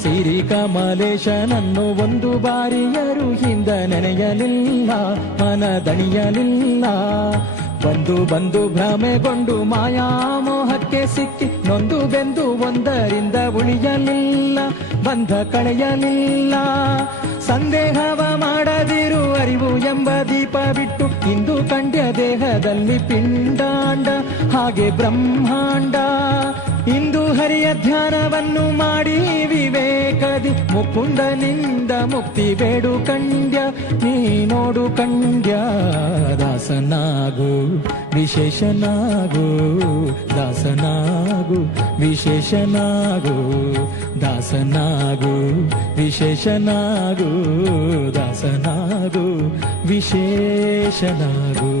ಸಿರಿ ಕಮಲೇಶನನ್ನು ಒಂದು ಬಾರಿಯರು ಹಿಂದ ನೆನೆಯಲಿಲ್ಲ, ಮನದಣಿಯಲಿಲ್ಲ. ಬಂದು ಬಂದು ಭ್ರಮೆಗೊಂಡು ಮಾಯಾಮೋಹಕ್ಕೆ ಸಿಕ್ಕಿ ನೊಂದು ಬೆಂದು ಒಂದರಿಂದ ಉಳಿಯಲಿಲ್ಲ, ಬಂಧ ಕಳೆಯಲಿಲ್ಲ. ಸಂದೇಹವ ಮಾಡದಿರು ಅರಿವು ಎಂಬ ದೀಪ ಬಿಟ್ಟು ಇಂದು ಕಂಡ್ಯ ದೇಹದಲ್ಲಿ ಪಿಂಡಾಂಡ ಹಾಗೆ ಬ್ರಹ್ಮಾಂಡ. ಇಂದು ಹರಿಯ ಧ್ಯಾನವನ್ನು ಮಾಡಿ ವಿವೇಕದಿ ಮುಕುಂದನಿಂದ ಮುಕ್ತಿ ಬೇಡು ಕಂಡ್ಯ, ನೀ ನೋಡು ಕಂಡ್ಯ. ದಾಸನಾಗು ವಿಶೇಷನಾಗು, ದಾಸನಾಗು ವಿಶೇಷನಾಗು, ದಾಸನಾಗು ವಿಶೇಷನಾಗು, ದಾಸನಾಗು ವಿಶೇಷನಾಗು.